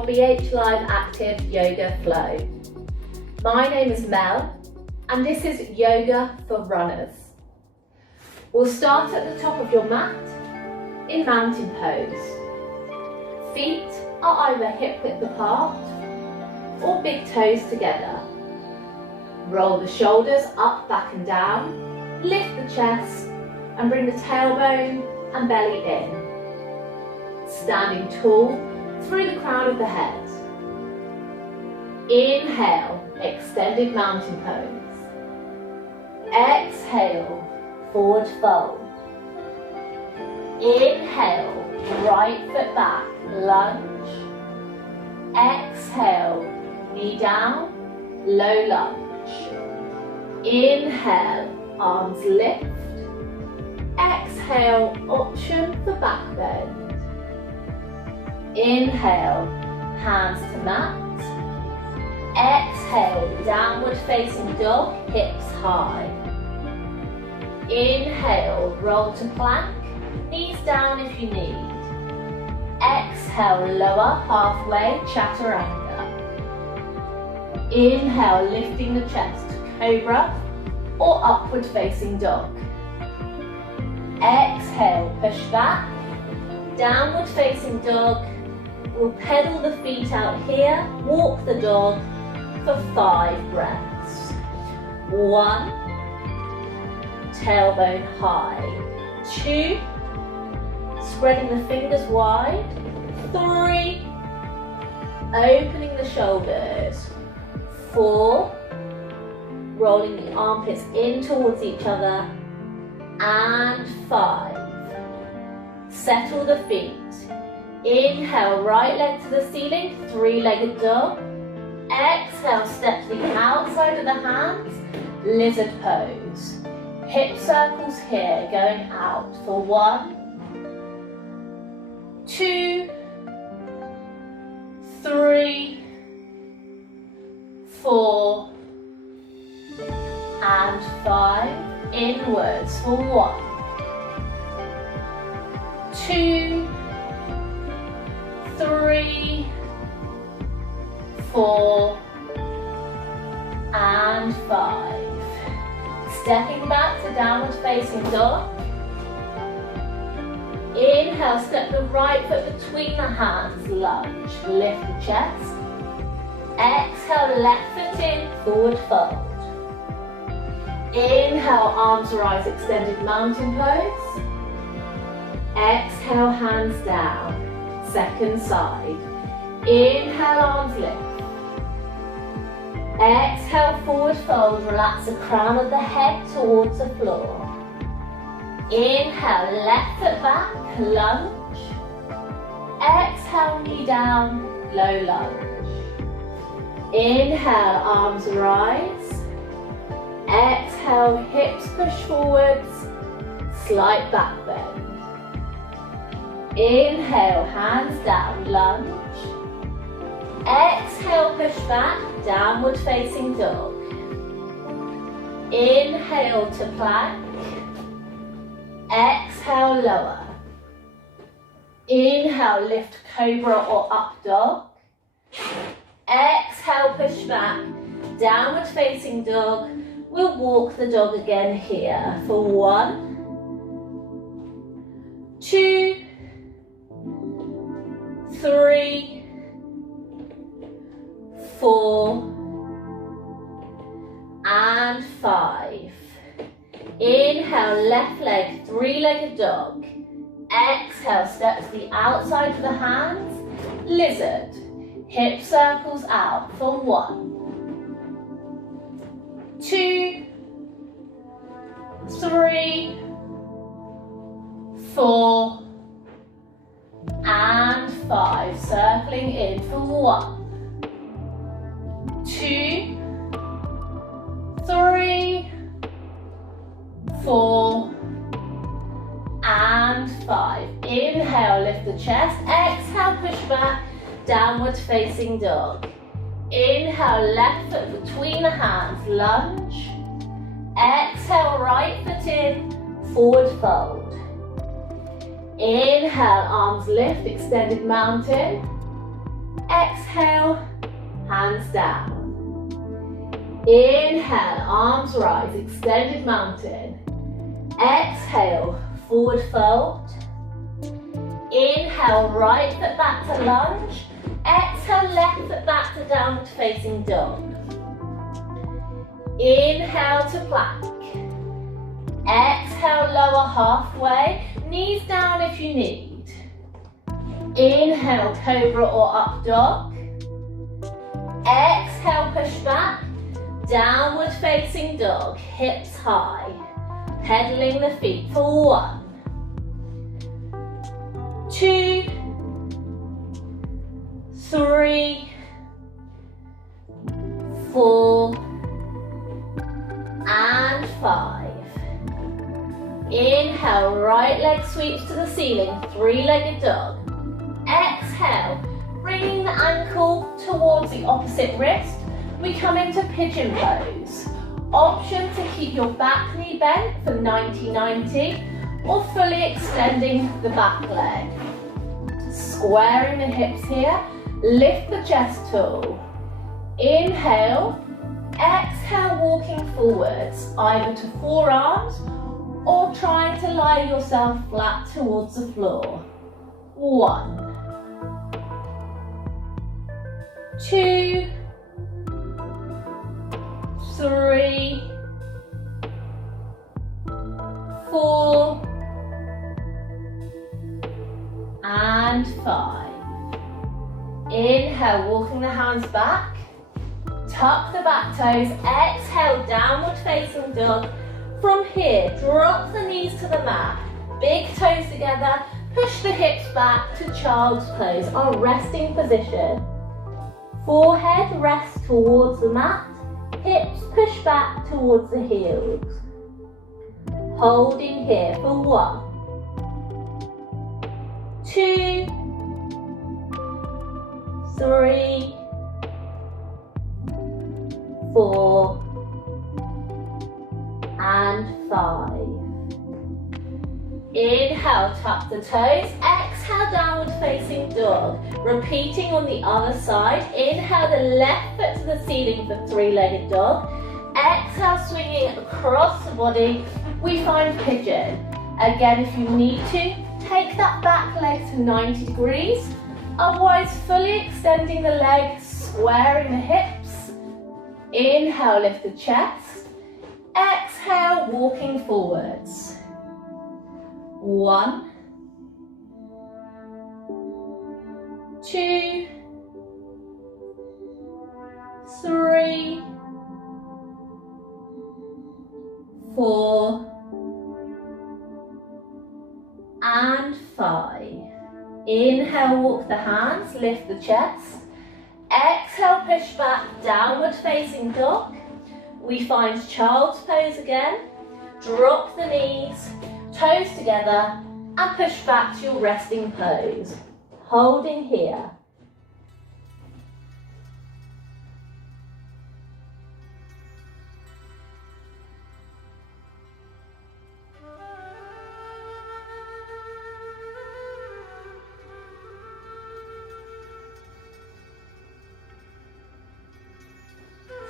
your BH Live Active Yoga Flow. My name is Mel and this is Yoga for Runners. We'll start at the top of your mat in mountain pose. Feet are either hip width apart or big toes together. Roll the shoulders up, back and down, lift the chest and bring the tailbone and belly in. Standing tall through the crown of the head. Inhale, extended mountain pose. Exhale, forward fold. Inhale, right foot back, lunge. Exhale, knee down, low lunge. Inhale, arms lift. Exhale, option for back bend. Inhale, hands to mat. Exhale, downward facing dog, hips high. Inhale, roll to plank, knees down if you need. Exhale, lower, halfway, chaturanga. Inhale, lifting the chest, cobra or upward facing dog. Exhale, push back, downward facing dog. We'll pedal the feet out here, walk the dog for 5 breaths. 1, tailbone high. 2, spreading the fingers wide. 3, opening the shoulders. 4, rolling the armpits in towards each other. And 5, settle the feet. Inhale, right leg to the ceiling, 3-legged dog. Exhale, step to the outside of the hands, lizard pose. Hip circles here, going out for 1, 2, 3, 4, and 5. Inwards for 1, 2, 3, 4, and 5. Stepping back to downward facing dog. Inhale, step the right foot between the hands, lunge, lift the chest. Exhale, left foot in, forward fold. Inhale, arms rise, extended mountain pose. Exhale, hands down, second side. Inhale, arms lift. Exhale, forward fold, relax the crown of the head towards the floor. Inhale, left foot back, lunge. Exhale, knee down, low lunge. Inhale, arms rise. Exhale, hips push forwards, slight back bend. Inhale, hands down, lunge. Exhale, push back, downward facing dog. Inhale to plank. Exhale, lower. Inhale, lift cobra or up dog. Exhale, push back, downward facing dog. We'll walk the dog again here for 1, 2, 3, 4, and 5. Inhale, left leg, 3-legged dog. Exhale, step to the outside of the hands, lizard. Hip circles out for 1, 2, 3, 4, and 5. Circling in for 1, 2, 3, 4, and 5. Inhale, lift the chest. Exhale, push back, downward facing dog. Inhale, left foot between the hands, lunge. Exhale, right foot in, forward fold. Inhale, arms lift, extended mountain. Exhale, hands down. Inhale, arms rise, extended mountain. Exhale, forward fold. Inhale, right foot back to lunge. Exhale, left foot back to downward facing dog. Inhale to plank. Exhale, lower halfway. Knees down if you need. Inhale, cobra or up dog. Exhale, push back. Downward facing dog, hips high. Pedaling the feet for 1, 2, 3, 4, and 5. Inhale, right leg sweeps to the ceiling, three-legged dog. Exhale, bringing the ankle towards the opposite wrist. We come into pigeon pose. Option to keep your back knee bent for 90-90 or fully extending the back leg. Squaring the hips here, lift the chest tall. Inhale, exhale, walking forwards, either to forearms or trying to lie yourself flat towards the floor. 1, 2, 3, 4, and 5. Inhale, walking the hands back. Tuck the back toes. Exhale, downward facing dog. From here, drop the knees to the mat. Big toes together. Push the hips back to child's pose, our resting position. Forehead rests towards the mat. Hips push back towards the heels. Holding here for 1, 2, 3, 4, and 5. Inhale, tuck the toes. Exhale, downward facing dog. Repeating on the other side. Inhale, the left foot to the ceiling for three-legged dog. Exhale, swinging across the body. We find pigeon. Again, if you need to, take that back leg to 90 degrees. Otherwise, fully extending the leg, squaring the hips. Inhale, lift the chest. Exhale, walking forwards. 1, 2, 3, 4, and 5. Inhale, walk the hands, lift the chest. Exhale, push back, downward facing dog. We find child's pose again. Drop the knees, toes together, and push back to your resting pose. Holding here.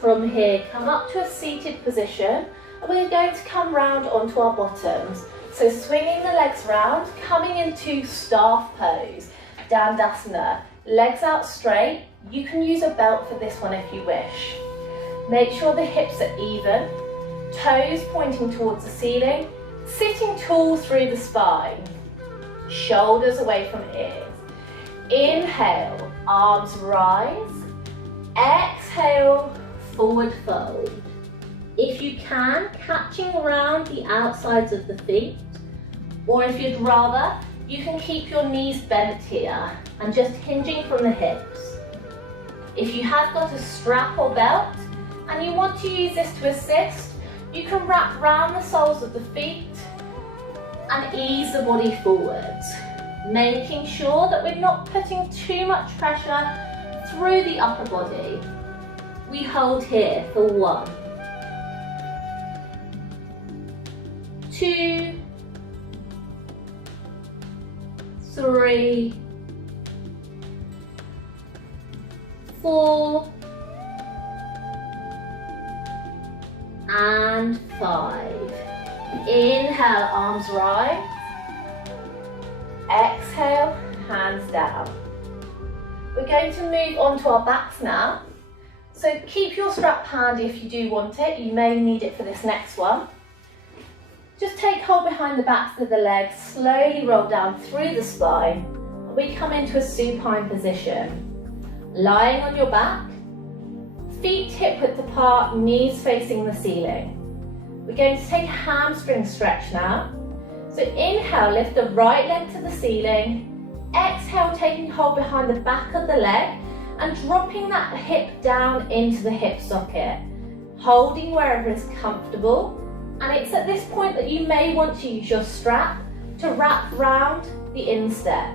From here, come up to a seated position, and we're going to come round onto our bottoms. So swinging the legs round, coming into staff pose, Dandasana. Legs out straight. You can use a belt for this one if you wish. Make sure the hips are even, toes pointing towards the ceiling, sitting tall through the spine, shoulders away from ears. Inhale, arms rise. Exhale, forward fold. If you can, catching around the outsides of the feet, or if you'd rather, you can keep your knees bent here and just hinging from the hips. If you have got a strap or belt and you want to use this to assist, you can wrap round the soles of the feet and ease the body forwards, making sure that we're not putting too much pressure through the upper body. We hold here for 1, 2, 3, 4, and 5. Inhale, arms rise. Exhale, hands down. We're going to move on to our backs now. So keep your strap handy if you do want it. You may need it for this next one. Just take hold behind the backs of the legs, slowly roll down through the spine. We come into a supine position. Lying on your back, feet hip width apart, knees facing the ceiling. We're going to take a hamstring stretch now. So inhale, lift the right leg to the ceiling. Exhale, taking hold behind the back of the leg and dropping that hip down into the hip socket, holding wherever is comfortable. And it's at this point that you may want to use your strap to wrap round the instep.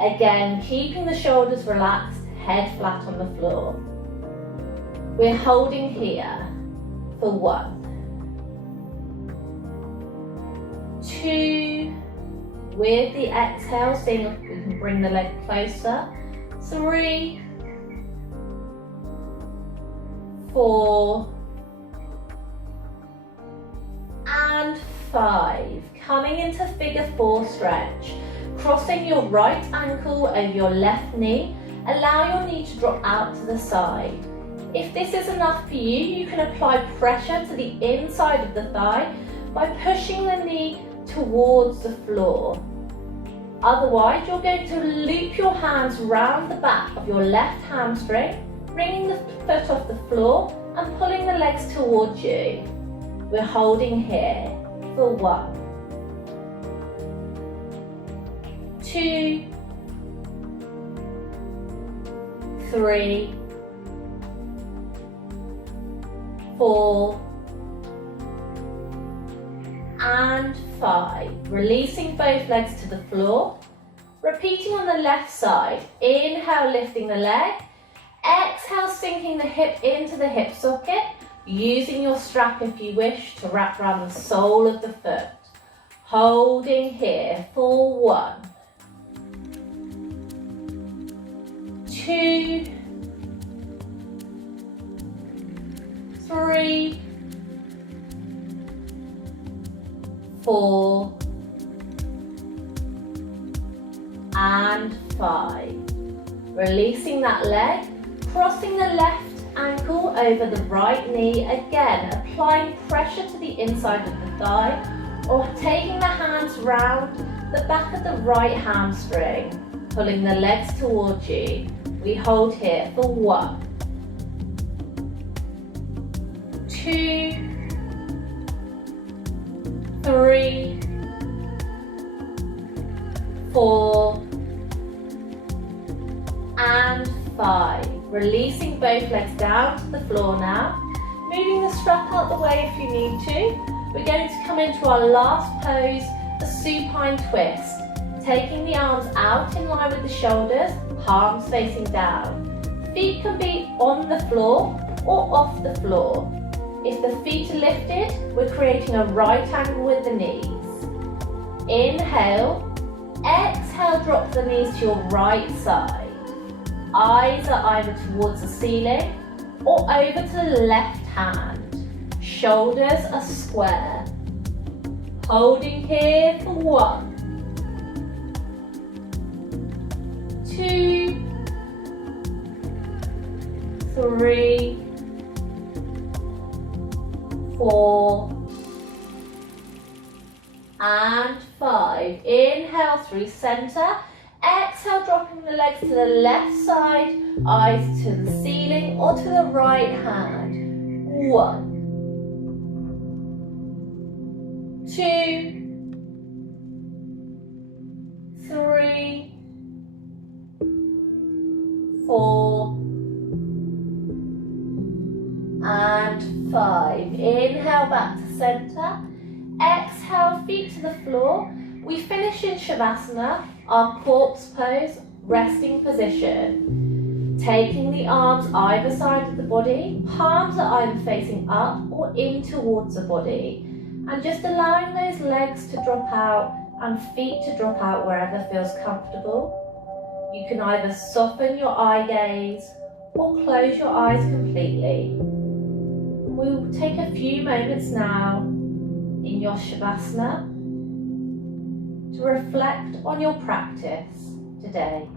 Again, keeping the shoulders relaxed, head flat on the floor. We're holding here for 1, 2, with the exhale, seeing if we can bring the leg closer, 3, 4, and 5. Coming into figure 4 stretch, crossing your right ankle over your left knee, allow your knee to drop out to the side. If this is enough for you, you can apply pressure to the inside of the thigh by pushing the knee towards the floor. Otherwise, you're going to loop your hands round the back of your left hamstring, bringing the foot off the floor and pulling the legs towards you. We're holding here for 1, 2, 3, 4, and 5. Releasing both legs to the floor. Repeating on the left side. Inhale, lifting the leg. Exhale, sinking the hip into the hip socket. Using your strap if you wish to wrap around the sole of the foot. Holding here for 1, 2, 3, 4, and 5. Releasing that leg, crossing the left ankle over the right knee, again applying pressure to the inside of the thigh, or taking the hands round the back of the right hamstring, pulling the legs towards you. We hold here for 1, 2, 3, 4, and 5. Releasing both legs down to the floor now. Moving the strap out the way if you need to. We're going to come into our last pose, the supine twist. Taking the arms out in line with the shoulders, palms facing down. Feet can be on the floor or off the floor. If the feet are lifted, we're creating a right angle with the knees. Inhale, exhale, drop the knees to your right side. Eyes are either towards the ceiling or over to the left hand. Shoulders are square. Holding here for 1, 2, 3, 4, and 5. Inhale through center. Exhale, dropping the legs to the left side, eyes to the ceiling or to the right hand. 1, 2, 3, 4, and 5. Inhale back to center. Exhale, feet to the floor. We finish in Savasana, our corpse pose, resting position. Taking the arms either side of the body, palms are either facing up or in towards the body. And just allowing those legs to drop out and feet to drop out wherever feels comfortable. You can either soften your eye gaze or close your eyes completely. We'll take a few moments now in your Savasana to reflect on your practice today.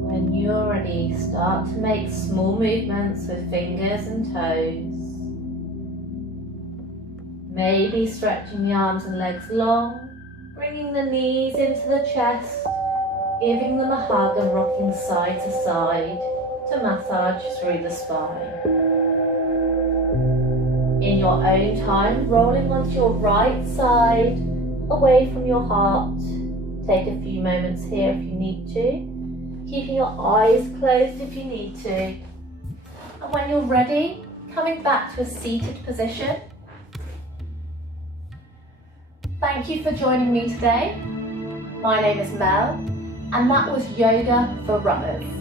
When you're ready, start to make small movements with fingers and toes. Maybe stretching the arms and legs long, bringing the knees into the chest, giving them a hug and rocking side to side to massage through the spine. In your own time, rolling onto your right side, away from your heart. Take a few moments here if you need to. Keeping your eyes closed if you need to. And when you're ready, coming back to a seated position. Thank you for joining me today. My name is Mel, and that was Yoga for Runners.